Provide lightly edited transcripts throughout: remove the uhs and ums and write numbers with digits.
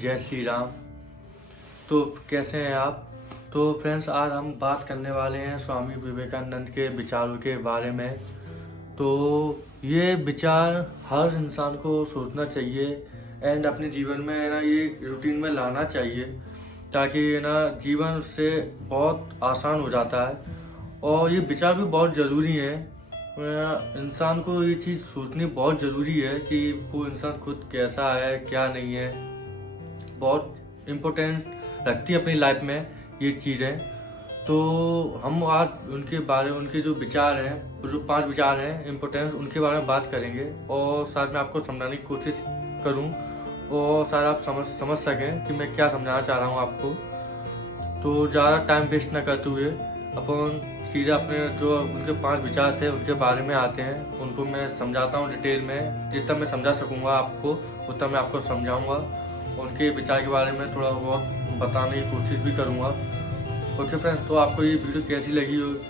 जय श्री राम। तो कैसे हैं आप? तो फ्रेंड्स, आज हम बात करने वाले हैं स्वामी विवेकानंद के विचारों के बारे में। तो ये विचार हर इंसान को सोचना चाहिए एंड अपने जीवन में ना ये रूटीन में लाना चाहिए, ताकि ना जीवन उससे बहुत आसान हो जाता है। और ये विचार भी बहुत ज़रूरी है। इंसान को ये चीज़ सोचनी बहुत ज़रूरी है कि वो इंसान खुद कैसा है, क्या नहीं है। बहुत इम्पोर्टेंट रखती है अपनी लाइफ में ये चीज़ें। तो हम आज उनके बारे में, उनके जो विचार हैं, जो 5 विचार हैं इम्पोर्टेंस, उनके बारे में बात करेंगे और साथ में आपको समझाने की कोशिश करूं और शायद आप समझ सकें कि मैं क्या समझाना चाह रहा हूं आपको। तो ज़्यादा टाइम वेस्ट ना करते हुए अपन सीधे अपने जो उनके 5 विचार थे उनके बारे में आते हैं। उनको मैं समझाता हूँ डिटेल में। जितना मैं समझा सकूँगा आपको उतना मैं आपको समझाऊँगा। उनके विचार के बारे में थोड़ा बहुत बताने की कोशिश भी करूँगा। ओके फ्रेंड्स, तो आपको ये वीडियो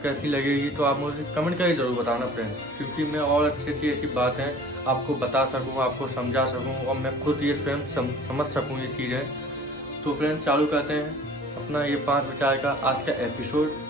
कैसी लगेगी तो आप मुझे कमेंट करके जरूर बताना फ्रेंड्स, क्योंकि मैं और अच्छी ऐसी बातें आपको बता सकूँ, आपको समझा सकूँ और मैं खुद ये स्वयं समझ सकूँ ये चीज़ें। तो फ्रेंड्स, चालू करते हैं अपना ये 5 विचार का आज का एपिसोड।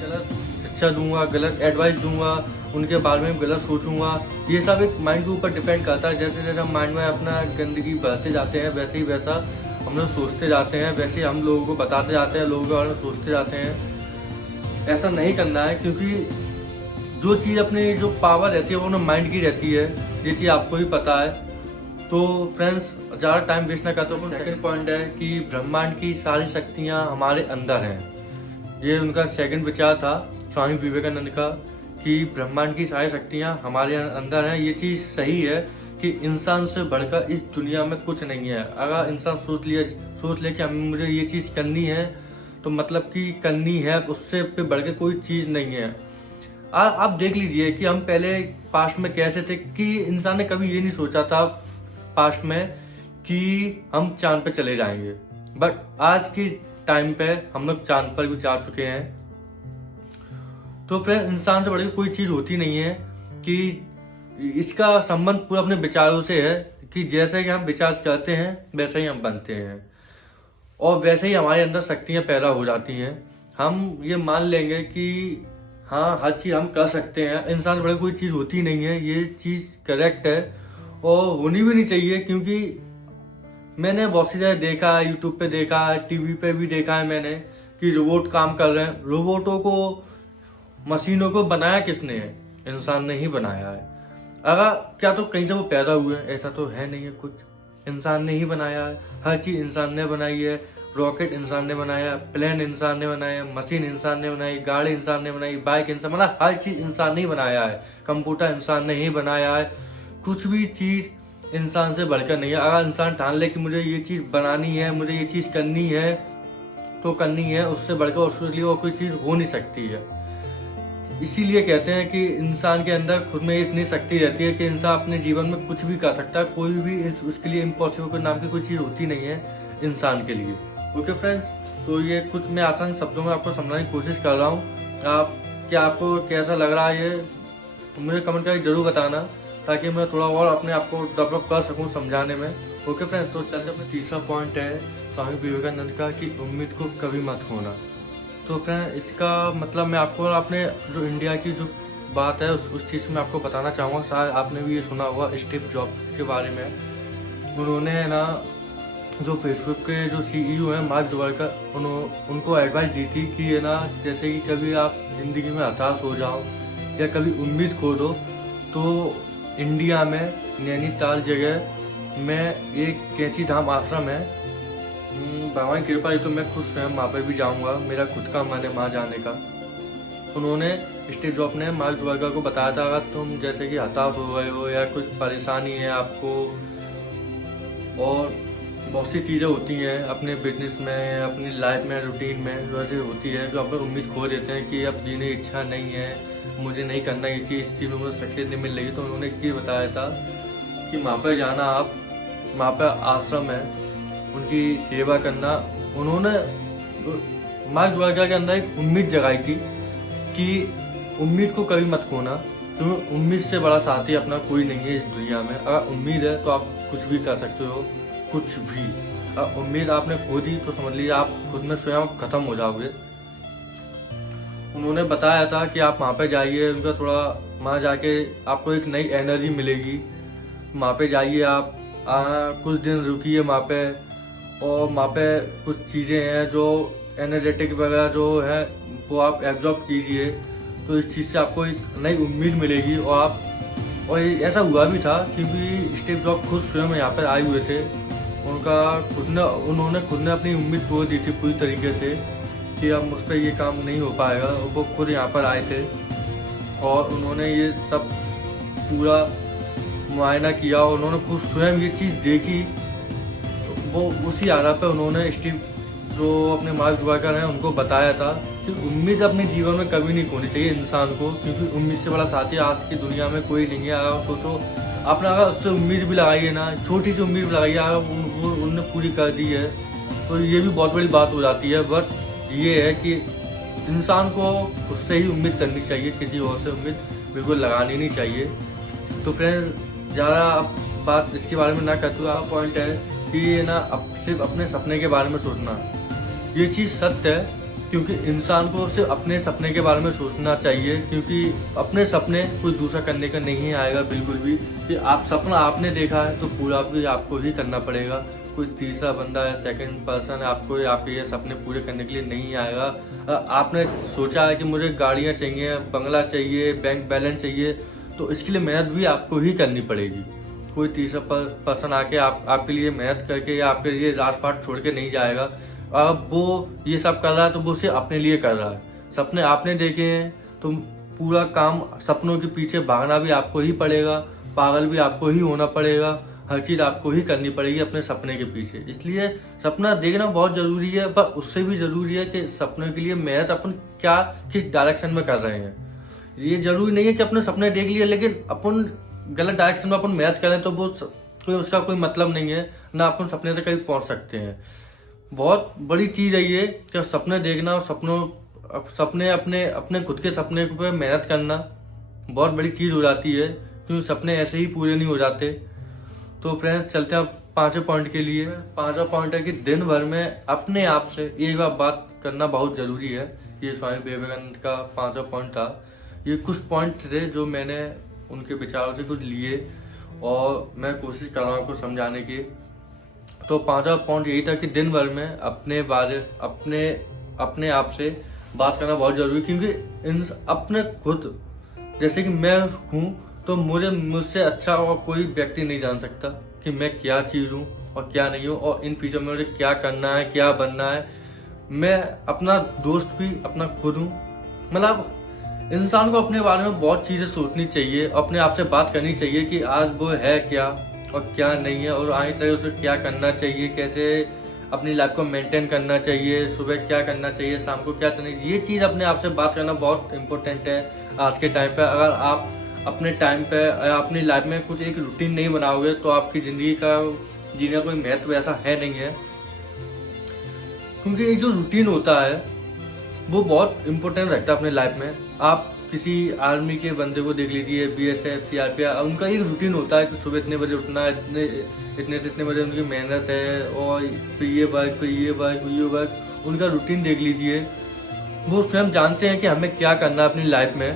गलत शिक्षा दूंगा, गलत एडवाइस दूंगा, उनके बारे में गलत सोचूंगा। ये सब एक माइंड के ऊपर डिपेंड करता है। जैसे जैसे हम माइंड में अपना गंदगी बढ़ते जाते हैं वैसे ही वैसा हम लोग सोचते जाते हैं, वैसे हम लोगों को बताते जाते हैं, लोगों के बारे में सोचते जाते हैं। ऐसा नहीं करना है, क्योंकि जो चीज़ अपनी जो पावर रहती है वो ना माइंड की रहती है। ये चीज़ आपको भी पता है। तो फ्रेंड्स, ज़्यादा टाइम वेस्ट ना करते हुए सेकंड पॉइंट है कि ब्रह्मांड की सारी शक्तियाँ हमारे अंदर हैं। ये उनका सेकंड विचार था स्वामी विवेकानंद का, कि ब्रह्मांड की सारी शक्तियां हमारे अंदर हैं। ये चीज सही है कि इंसान से बढ़कर इस दुनिया में कुछ नहीं है। अगर इंसान सोच ले कि मुझे ये चीज करनी है, तो मतलब कि करनी है, उससे पे बढ़कर कोई चीज नहीं है। आप देख लीजिए कि हम पहले पास्ट में कैसे थे, कि इंसान ने कभी ये नहीं सोचा था पास्ट में कि हम चांद पे चले जाएंगे। बट आज की टाइम पे हम लोग चांद पर भी जा चुके हैं। तो फिर इंसान से बढ़कर कोई चीज होती नहीं है, कि इसका संबंध पूरा अपने विचारों से है, कि जैसे कि हम विचार करते हैं वैसे ही हम बनते हैं और वैसे ही हमारे अंदर शक्तियां पैदा हो जाती हैं। हम ये मान लेंगे कि हाँ, हर चीज हम कर सकते हैं, इंसान से बढ़कर कोई चीज होती नहीं है। ये चीज करेक्ट है और होनी भी नहीं चाहिए, क्योंकि मैंने बहुत सी जगह देखा है, यूट्यूब पे देखा है, टीवी पे भी देखा है मैंने कि रोबोट काम कर रहे हैं। रोबोटों को, मशीनों को बनाया किसने है? इंसान ने ही बनाया है। अगर क्या तो कहीं से वो पैदा हुए हैं? ऐसा तो है नहीं है, कुछ इंसान ने ही बनाया है। हर चीज इंसान ने बनाई है। रॉकेट इंसान ने बनाया, प्लेन इंसान ने बनाया, मशीन इंसान ने बनाई, गाड़ी इंसान ने बनाई, बाइक इंसान बना, हर चीज इंसान ने ही बनाया है। कंप्यूटर इंसान ने ही बनाया है। कुछ भी चीज इंसान से बढ़कर नहीं है। अगर इंसान ठान ले कि मुझे ये चीज बनानी है, मुझे ये चीज करनी है, तो करनी है। उससे बढ़कर उसके लिए और कोई चीज हो नहीं सकती है। इसीलिए कहते हैं कि इंसान के अंदर खुद में इतनी शक्ति रहती है कि इंसान अपने जीवन में कुछ भी कर सकता है। कोई भी उसके लिए इम्पॉसिबल के नाम की कोई चीज होती नहीं है इंसान के लिए। ओके फ्रेंड्स, तो ये कुछ मैं आसान शब्दों में आपको समझाने की कोशिश कर रहा हूँ। आपको कैसा लग रहा है ये मुझे कमेंट करके जरूर बताना, ताकि मैं थोड़ा और अपने आप को डेवलप कर सकूँ समझाने में। ओके फ्रेंड्स, तो चलते अपने तीसरा पॉइंट है स्वामी विवेकानंद का कि उम्मीद को कभी मत खोना। तो फ्रेंड, इसका मतलब मैं आपको अपने जो इंडिया की जो बात है उस चीज़ में आपको बताना चाहूँगा। शायद आपने भी ये सुना होगा स्टीव जॉब के बारे में। उन्होंने ना जो फेसबुक के जो CEO हैं मार्क जुकरबर्ग, उनको एडवाइस दी थी कि ये ना जैसे कि कभी आप ज़िंदगी में हताश हो जाओ या कभी उम्मीद खो दो, तो इंडिया में नैनीताल जगह में एक कैंची धाम आश्रम है। भगवान की कृपा है तो मैं खुद स्वयं वहाँ पर भी जाऊँगा। मेरा खुद का मन है वहाँ जाने का। उन्होंने स्टीव जॉब ने मार्क जुकरबर्ग को बताया था, अगर तुम जैसे कि हताश हो गए हो या कुछ परेशानी है आपको, और बहुत सी चीज़ें होती हैं अपने बिजनेस में, अपनी लाइफ में, रूटीन में वैसे होती है जो आप उम्मीद खो देते हैं कि अब जीने की इच्छा नहीं है, मुझे नहीं करना ये चीज़, इस चीज़ में मुझे सक्सेस नहीं मिल रही। तो उन्होंने ये बताया था कि वहाँ पर जाना, आप वहाँ पर आश्रम है, उनकी सेवा करना। उन्होंने मार्क जुकरबर्ग के अंदर एक उम्मीद जगाई थी कि उम्मीद को कभी मत खोना, क्योंकि उम्मीद से बड़ा साथी अपना कोई नहीं है इस दुनिया में। अगर उम्मीद है तो आप कुछ भी कर सकते हो, कुछ भी। अगर उम्मीद आपने खो दी तो समझ लीजिए आप खुद में स्वयं खत्म हो जाओगे। उन्होंने बताया था कि आप वहाँ पे जाइए, उनका थोड़ा वहाँ जाके आपको एक नई एनर्जी मिलेगी। वहाँ पे जाइए आप, कुछ दिन रुकिए वहाँ पे, और वहाँ पे कुछ चीज़ें हैं जो एनर्जेटिक वगैरह जो है वो आप एब्जॉर्ब कीजिए, तो इस चीज़ से आपको एक नई उम्मीद मिलेगी। और ऐसा हुआ भी था क्योंकि स्टीव जॉब खुद स्वयं यहाँ पर आए हुए थे। उन्होंने खुद ने अपनी उम्मीद तोड़ दी थी पूरी तरीके से कि अब मुझ पर ये काम नहीं हो पाएगा। वो खुद यहाँ पर आए थे और उन्होंने ये सब पूरा मुआयना किया। उन्होंने खुद स्वयं ये चीज़ देखी। वो उसी आधार पर उन्होंने स्टीव जो अपने मार्क जुकरबर्ग हैं उनको बताया था कि उम्मीद अपने जीवन में कभी नहीं खोनी चाहिए इंसान को, क्योंकि उम्मीद से बड़ा साथी आज की दुनिया में कोई नहीं है। अगर सोचो आपने अगर उससे उम्मीद भी लगाई है ना, छोटी सी उम्मीद भी लगाई है, अगर वो उनने पूरी कर दी है तो ये भी बहुत बड़ी बात हो जाती है। बट ये है कि इंसान को उससे ही उम्मीद करनी चाहिए, किसी और से उम्मीद बिल्कुल लगानी नहीं चाहिए। तो फ्रेंड, ज़्यादा बात इसके बारे में ना करते हुए पॉइंट है कि ये ना सिर्फ अपने सपने के बारे में सोचना, ये चीज़ सत्य है। क्योंकि इंसान को सिर्फ अपने सपने के बारे में सोचना चाहिए, क्योंकि अपने सपने कोई दूसरा करने का नहीं आएगा बिल्कुल भी। कि आप सपना आपने देखा है तो पूरा भी आपको ही करना पड़ेगा। कोई तीसरा बंदा है, सेकंड पर्सन आपको आपके ये सपने पूरे करने के लिए नहीं आएगा। आपने सोचा है कि मुझे गाड़ियाँ चाहिए, बंगला चाहिए, बैंक बैलेंस चाहिए, तो इसके लिए मेहनत भी आपको ही करनी पड़ेगी। कोई तीसरा पर्सन आके आपके लिए मेहनत करके या आपके लिए राजपाट छोड़ के नहीं जाएगा। अब वो ये सब कर रहा है तो वो सिर्फ अपने लिए कर रहा है। सपने आपने देखे हैं तो पूरा काम सपनों के पीछे भागना भी आपको ही पड़ेगा, पागल भी आपको ही होना पड़ेगा, हर चीज़ आपको ही करनी पड़ेगी अपने सपने के पीछे। इसलिए सपना देखना बहुत ज़रूरी है, पर उससे भी ज़रूरी है कि सपने के लिए मेहनत अपन किस डायरेक्शन में कर रहे हैं। ये जरूरी नहीं है कि अपने सपने देख लिए लेकिन अपन गलत डायरेक्शन में अपन मेहनत करें तो वो उसका कोई मतलब नहीं है, ना अपन सपने से कहीं पहुंच सकते हैं। बहुत बड़ी चीज़ है ये कि सपने देखना और सपने अपने खुद के सपने पे मेहनत करना बहुत बड़ी चीज़ हो जाती है, क्योंकि सपने ऐसे ही पूरे नहीं हो जाते। तो फ्रेंड्स, चलते हैं पांचवें पॉइंट के लिए। पांचवा पॉइंट है कि दिन भर में अपने आप से एक बार बात करना बहुत ज़रूरी है। ये स्वामी विवेकानंद का पांचवा पॉइंट था। ये कुछ पॉइंट थे जो मैंने उनके विचारों से कुछ लिए और मैं कोशिश कर रहा हूँ आपको समझाने की। तो 5वां पॉइंट यही था कि दिन भर में अपने आप से बात करना बहुत जरूरी, क्योंकि अपने खुद, जैसे कि मैं हूँ तो मुझसे अच्छा और कोई व्यक्ति नहीं जान सकता कि मैं क्या चीज़ हूँ और क्या नहीं हूँ, और इन फ्यूचर में मुझे क्या करना है, क्या बनना है। मैं अपना दोस्त भी अपना खुद हूँ। मतलब इंसान को अपने बारे में बहुत चीज़ें सोचनी चाहिए, अपने आप से बात करनी चाहिए कि आज वो है क्या और क्या नहीं है, और आगे चले उसे क्या करना चाहिए, कैसे अपनी लाइफ को मेंटेन करना चाहिए, सुबह क्या करना चाहिए, शाम को क्या करना चाहिए। ये चीज़ अपने आप से बात करना बहुत इंपॉर्टेंट है आज के टाइम पे। अगर आप अपने टाइम पे अपनी लाइफ में कुछ एक रूटीन नहीं बनाओगे तो आपकी ज़िंदगी का जीने का कोई महत्व ऐसा है नहीं है, क्योंकि एक जो रूटीन होता है वो बहुत इंपॉर्टेंट रखता है अपने लाइफ में। आप किसी आर्मी के बंदे को देख लीजिए, BSF, CRPF, उनका एक रूटीन होता है कि सुबह इतने बजे उठना है, इतने से इतने बजे उनकी मेहनत है, और फिर ये वर्क, उनका रूटीन देख लीजिए। वो स्वयं जानते हैं कि हमें क्या करना है अपनी लाइफ में।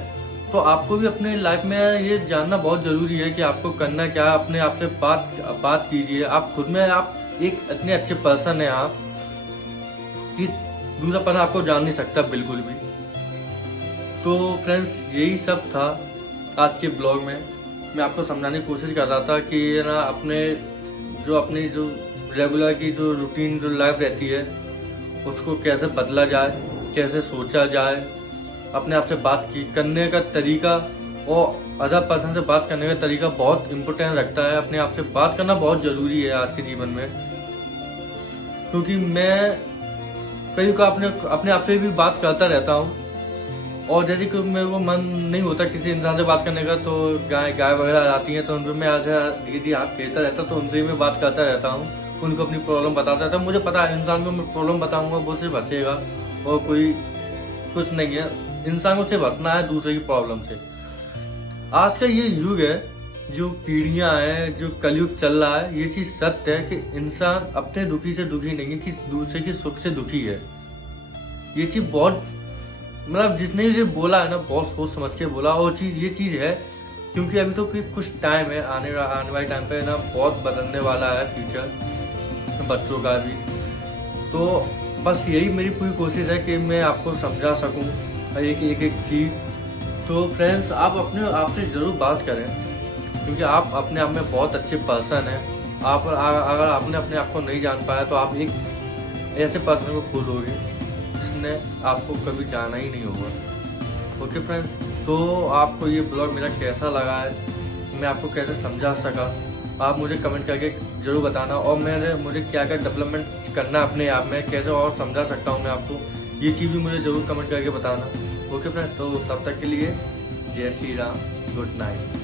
तो आपको भी अपने लाइफ में ये जानना बहुत जरूरी है कि आपको करना क्या है। अपने आप से बात कीजिए। आप खुद में आप एक इतने अच्छे पर्सन है आप कि दूसरा पर्सन आपको जान नहीं सकता बिल्कुल भी। तो फ्रेंड्स, यही सब था आज के ब्लॉग में। मैं आपको समझाने की कोशिश कर रहा था कि ना अपनी जो रेगुलर की जो रूटीन जो लाइफ रहती है उसको कैसे बदला जाए, कैसे सोचा जाए, अपने आप से करने का तरीका और अदर पर्सन से बात करने का तरीका बहुत इम्पोर्टेंट रखता है। अपने आप से बात करना बहुत ज़रूरी है आज के जीवन में, क्योंकि मैं कई का अपने आप से भी बात करता रहता हूँ, और जैसे कि मेरे को मन नहीं होता किसी इंसान से बात करने का, तो गाय वगैरह आती हैं तो उनसे मैं जी हाथ फेरता रहता, तो उनसे मैं बात करता रहता हूँ, उनको अपनी प्रॉब्लम बताता रहता हूँ। मुझे पता है इंसान को मैं प्रॉब्लम बताऊंगा वो सिर्फ हंसेगा और कोई कुछ नहीं है। इंसान को सिर्फ हंसना है दूसरे की प्रॉब्लम से। आज का ये युग है, जो पीढ़ियां हैं, जो कलयुग चल रहा है, ये चीज सत्य है कि इंसान अपने दुखी से दुखी नहीं है कि दूसरे की सुख से दुखी है। ये चीज बहुत मतलब जिसने ये बोला है ना, बहुत सोच समझ के बोला, और ये चीज है, क्योंकि अभी तो कुछ टाइम है, आने वाले टाइम पे ना बहुत बदलने वाला है फ्यूचर बच्चों का भी। तो बस यही मेरी पूरी कोशिश है कि मैं आपको समझा सकूं एक चीज। तो फ्रेंड्स, आप अपने आप से जरूर बात करें, क्योंकि आप अपने आप में बहुत अच्छे पर्सन हैं। आप अगर आपने अपने आप को नहीं जान पाया तो आप एक ऐसे पर्सन को खोजोगे जिसने आपको कभी जाना ही नहीं होगा। ओके फ्रेंड्स, तो आपको ये ब्लॉग मेरा कैसा लगा है, मैं आपको कैसे समझा सका, आप मुझे कमेंट करके जरूर बताना, और मुझे क्या क्या डेवलपमेंट करना है अपने आप में, कैसे और समझा सकता हूँ मैं आपको, ये चीज़ भी मुझे जरूर कमेंट करके बताना। ओके फ्रेंड्स, तो तब तक के लिए जय श्री राम, गुड नाइट।